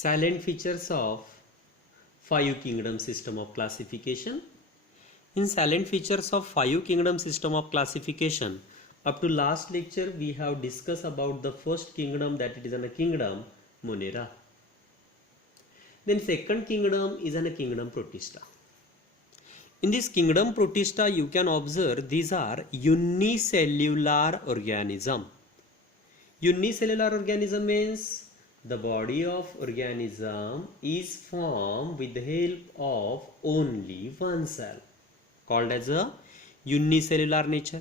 Silent features of five kingdom system of classification. In silent features of five kingdom system of classification, up to last lecture we have discussed about the first kingdom, that it is a kingdom Monera. Then second kingdom is a kingdom Protista. In this kingdom Protista you can observe these are unicellular organism. Unicellular organism means the body of organism is formed with the help of only one cell, called as a unicellular nature.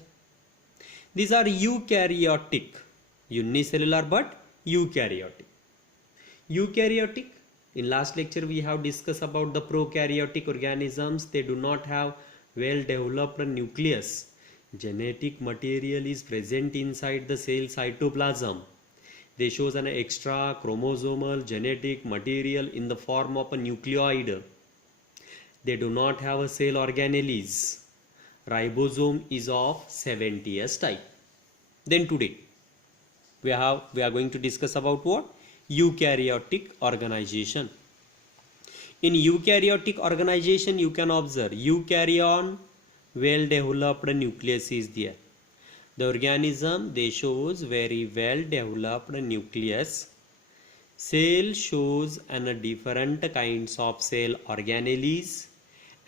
These are eukaryotic, unicellular but eukaryotic. Eukaryotic, in last lecture we have discussed about the prokaryotic organisms. They do not have well developed nucleus. Genetic material is present inside the cell cytoplasm. They shows an extra chromosomal genetic material in the form of a nucleoid. They do not have a cell organelles. Ribosome is of 70S type. Then today we are going to discuss about what? Eukaryotic organization. In eukaryotic organization you can observe eukaryon, well developed nucleus is there. The organism, they shows very well developed nucleus. Cell shows and different kinds of cell organelles,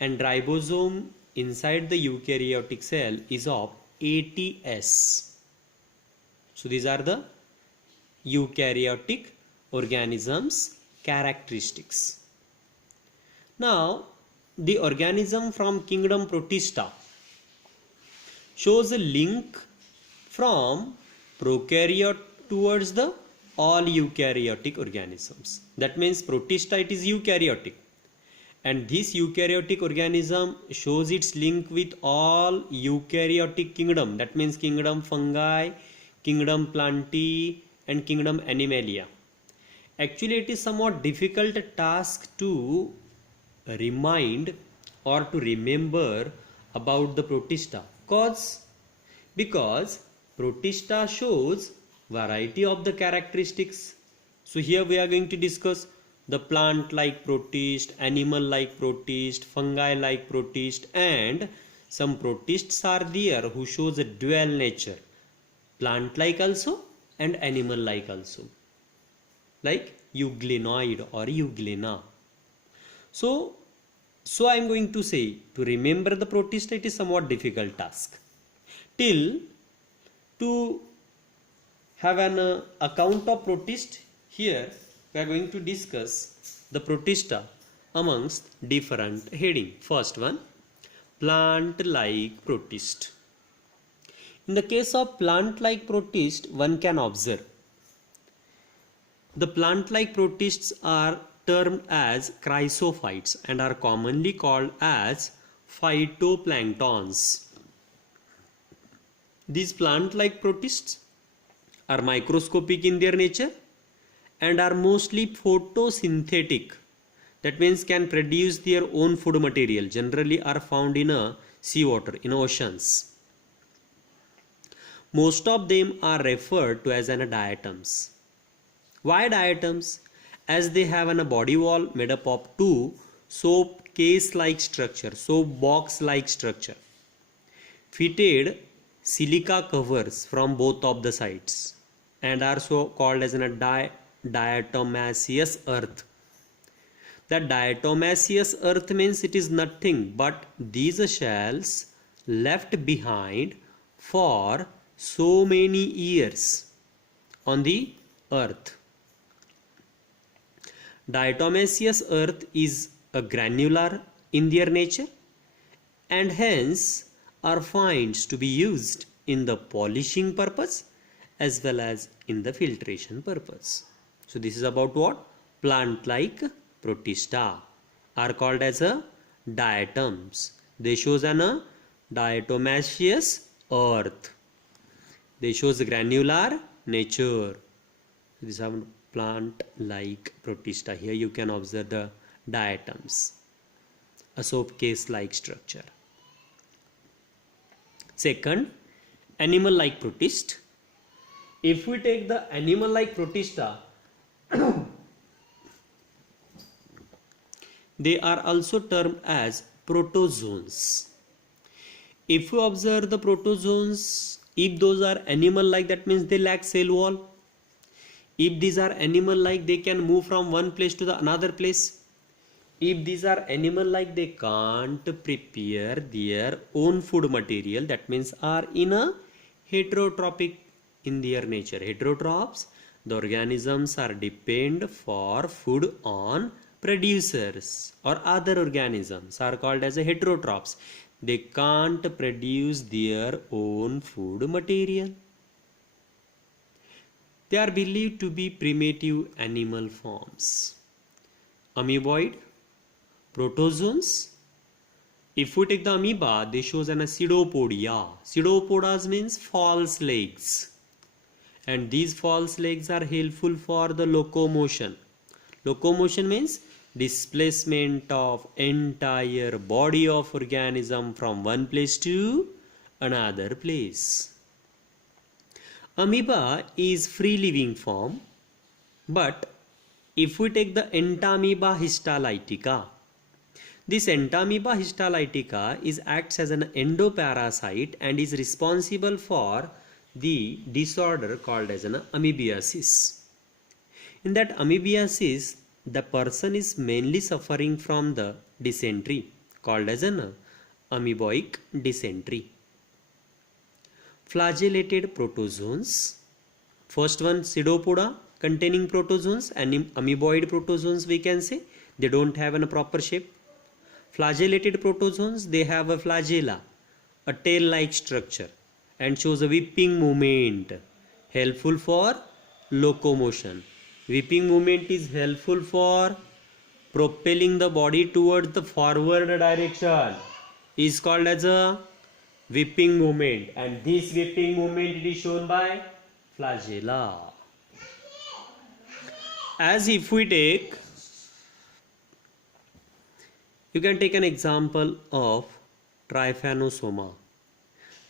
and ribosome inside the eukaryotic cell is of 80S. So these are the eukaryotic organisms characteristics. Now the organism from kingdom Protista shows a link from prokaryote towards the all eukaryotic organisms. That means Protista, it is eukaryotic, and this eukaryotic organism shows its link with all eukaryotic kingdom. That means kingdom fungi, kingdom plantae and kingdom animalia. Actually it is somewhat difficult task to remind or to remember about the Protista, because Protista shows variety of the characteristics. So here we are going to discuss the plant like protist, animal like protist, fungi like protist, and some protists are there who shows a dual nature, plant like also and animal like also, like euglenoid or euglena. So I am going to say, to remember the Protista it is somewhat difficult task. Till to have an account of protist, here we are going to discuss the Protista amongst different heading. First one, plant like protist. In the case of plant like protist, one can observe the plant like protists are termed as chrysophytes and are commonly called as phytoplanktons. These plant like protists are microscopic in their nature and are mostly photosynthetic. That means can produce their own food material, generally are found in a seawater, in oceans. Most of them are referred to as diatoms. Why diatoms? As they have a body wall made up of two soap case like structure, soap box like structure, fitted silica covers from both of the sides, and are so called as a diatomaceous earth. The diatomaceous earth means it is nothing but these shells left behind for so many years on the earth. Diatomaceous earth is a granular in their nature and hence are finds to be used in the polishing purpose as well as in the filtration purpose. So this is about what? Plant like Protista are called as a diatoms. They shows a diatomaceous earth. They shows granular nature. These are plant like Protista. Here you can observe the diatoms, a soap case like structure. Second, animal like protist. If we take the animal like Protista, they are also termed as protozoans. If you observe the protozoans, if those are animal like, that means they lack cell wall. If these are animal like, they can move from one place to the another place. If these are animal like, they can't prepare their own food material, that means are in a heterotrophic in their nature. Heterotrophs, the organisms are depend for food on producers or other organisms are called as a heterotrophs. They can't produce their own food material. They are believed to be primitive animal forms. Amoeboid, protozoans. If we take the amoeba, they shows an pseudopodia. Pseudopodas means false legs. And these false legs are helpful for the locomotion. Locomotion means displacement of entire body of organism from one place to another place. Amoeba is free living form, but if we take the Entamoeba histolytica, this Entamoeba histolytica is acts as an endoparasite and is responsible for the disorder called as an amoebiasis. In that amoebiasis, the person is mainly suffering from the dysentery called as an amoeboic dysentery. Flagellated protozoans. First one, pseudopoda containing protozoans, and amoeboid protozoans we can say. They don't have a proper shape. Flagellated protozoans, they have a flagella, a tail-like structure, and shows a whipping movement, helpful for locomotion. Whipping movement is helpful for propelling the body towards the forward direction, is called as a whipping movement, and this whipping movement is shown by flagella. As if we take, you can take an example of Trypanosoma.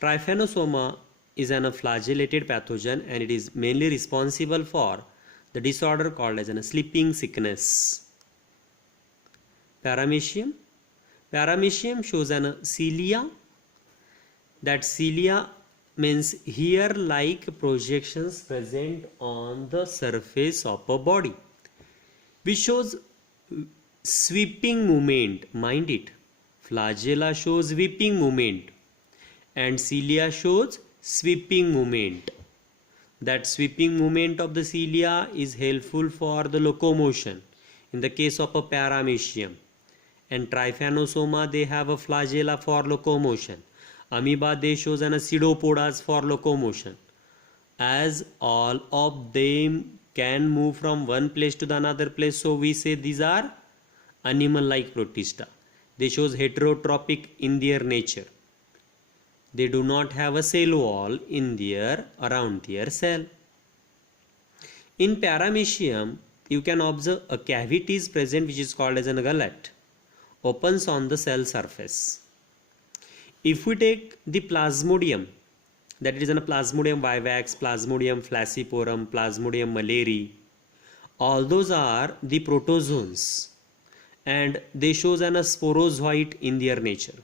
Trypanosoma is an flagellated pathogen and it is mainly responsible for the disorder called as a sleeping sickness. Paramecium. Paramecium shows an cilia. That cilia means hair-like projections present on the surface of a body, which shows sweeping movement. Mind it, flagella shows whipping movement and cilia shows sweeping movement. That sweeping movement of the cilia is helpful for the locomotion in the case of a paramecium. And Trypanosoma, they have a flagella for locomotion. Amoeba, they shows an pseudopodas for locomotion. As all of them can move from one place to the another place, so we say these are animal-like protista. They shows heterotrophic in their nature. They do not have a cell wall in their around their cell. In paramecium, you can observe a cavity is present which is called as a gullet, opens on the cell surface. If we take the Plasmodium, that is a Plasmodium vivax, Plasmodium falciparum, Plasmodium malariae, all those are the protozoans and they shows an sporozoite in their nature,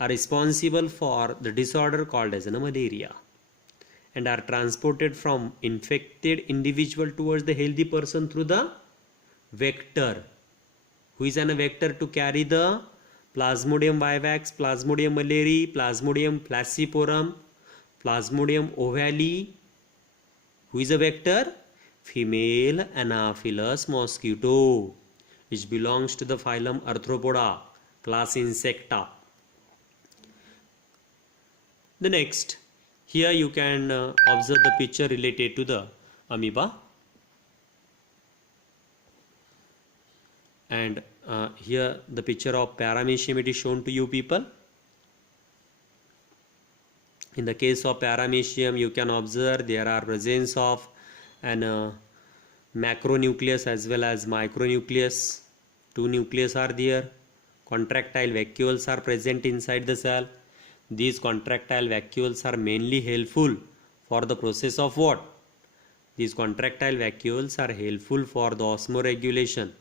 are responsible for the disorder called as a malaria and are transported from infected individual towards the healthy person through the vector. Who is a vector to carry the Plasmodium vivax, Plasmodium malariae, Plasmodium falciparum, Plasmodium ovale. Who is a vector? Female Anopheles mosquito, which belongs to the phylum Arthropoda, class Insecta. The next, here you can observe the picture related to the amoeba. And here the picture of paramecium, it is shown to you people. In the case of paramecium, you can observe there are presence of an macronucleus as well as micronucleus. Two nucleus are there. Contractile vacuoles are present inside the cell. These contractile vacuoles are mainly helpful for the process of what? These contractile vacuoles are helpful for the osmoregulation.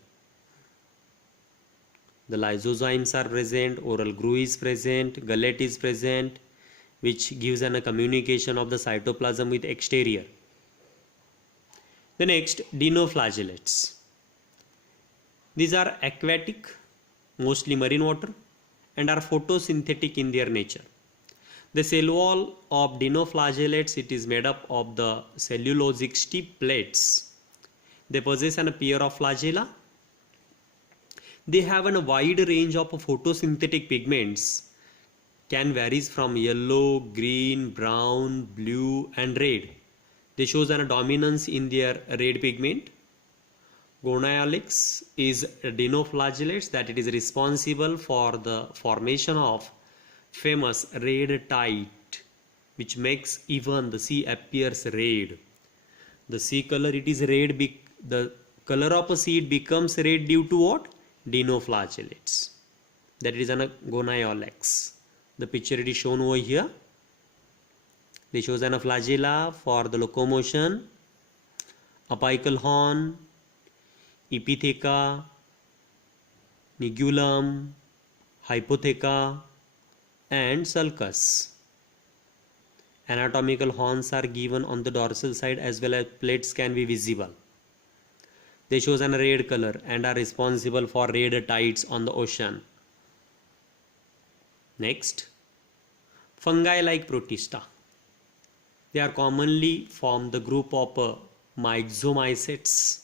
The lysozymes are present, oral groove is present, gullet is present, which gives a communication of the cytoplasm with exterior. The next, dinoflagellates. These are aquatic, mostly marine water, and are photosynthetic in their nature. The cell wall of dinoflagellates, it is made up of the cellulosic stiff plates. They possess a pair of flagella. They have a wide range of photosynthetic pigments, can varies from yellow, green, brown, blue and red. They shows a dominance in their red pigment. Goniolex is dinoflagellates that it is responsible for the formation of famous red tide, which makes even the sea appears red. The sea color, it is red, the color of a sea becomes red due to what? Dinoflagellates. That is an Goniolex. The picture it is shown over here. They shows an flagella for the locomotion, apical horn, epitheca, nigulum, hypotheca and sulcus. Anatomical horns are given on the dorsal side as well as plates can be visible. They shows an red color and are responsible for red tides on the ocean. Next, fungi like Protista. They are commonly form the group of myxomycetes.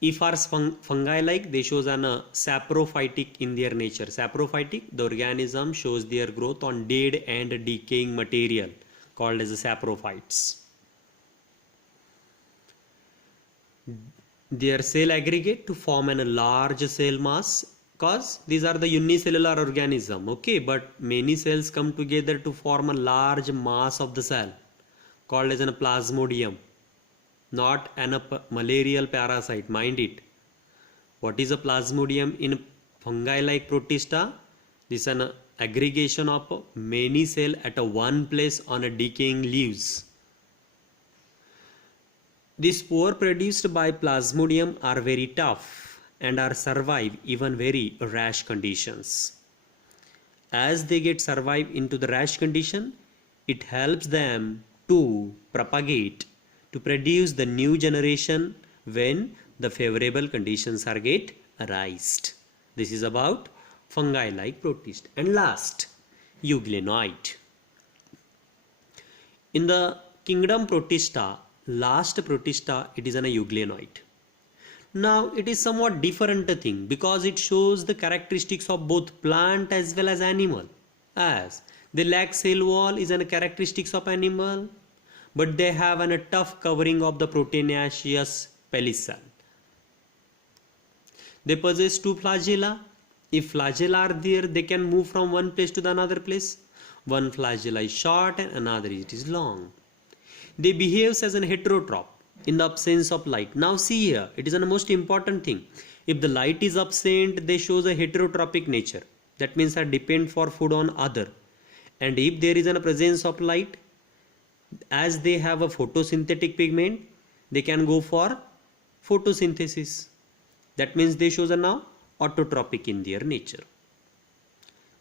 If are fungi like, they shows an saprophytic in their nature. Saprophytic, the organism shows their growth on dead and decaying material called as the saprophytes. Their cell aggregate to form a large cell mass, because these are the unicellular organism, okay, but many cells come together to form a large mass of the cell called as a plasmodium, not an malarial parasite, mind it. What is a plasmodium in fungi like Protista? This is an aggregation of many cells at a one place on a decaying leaves. The spore produced by plasmodium are very tough and are survive even very rash conditions. As they get survive into the rash condition, it helps them to propagate, to produce the new generation when the favorable conditions are get arised. This is about fungi like Protista. And last, euglenoid. In the kingdom Protista, last Protista, it is an euglenoid. Now it is somewhat different thing because it shows the characteristics of both plant as well as animal. As they lack cell wall is a characteristics of animal, but they have a tough covering of the proteinaceous pellicel. They possess two flagella. If flagella are there, they can move from one place to the another place. One flagella is short and another it is long. They behave as an heterotroph in the absence of light. Now see here, it is the most important thing. If the light is absent, they shows a heterotrophic nature. That means they depend for food on other. And if there is a presence of light, as they have a photosynthetic pigment, they can go for photosynthesis. That means they shows a now autotrophic in their nature.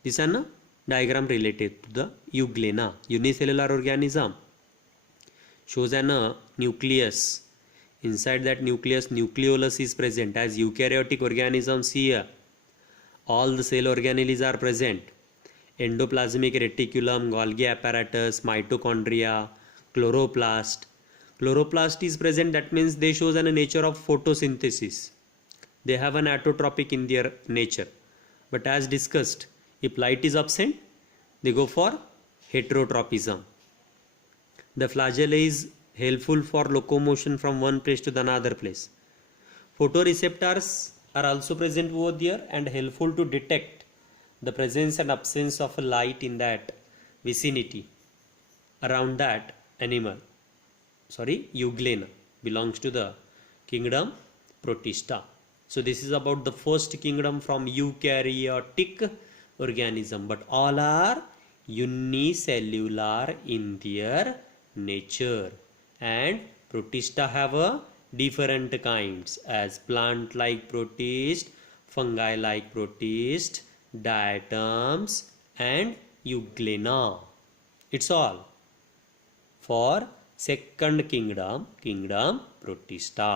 This is a diagram related to the euglena, unicellular organism. Shows a nucleus. Inside that nucleus, nucleolus is present. As eukaryotic organisms here, all the cell organelles are present. Endoplasmic reticulum, Golgi apparatus, mitochondria, chloroplast. Chloroplast is present. That means they shows a nature of photosynthesis. They have an autotrophic in their nature. But as discussed, if light is absent, they go for heterotropism. The flagella is helpful for locomotion from one place to the another place. Photoreceptors are also present over there and helpful to detect the presence and absence of light in that vicinity around that animal. Euglena belongs to the kingdom Protista. So this is about the first kingdom from eukaryotic organism, but all are unicellular in their nature, and Protista have a different kinds as plant like protist, fungi like protist, diatoms and euglena. It's all for second kingdom, kingdom Protista.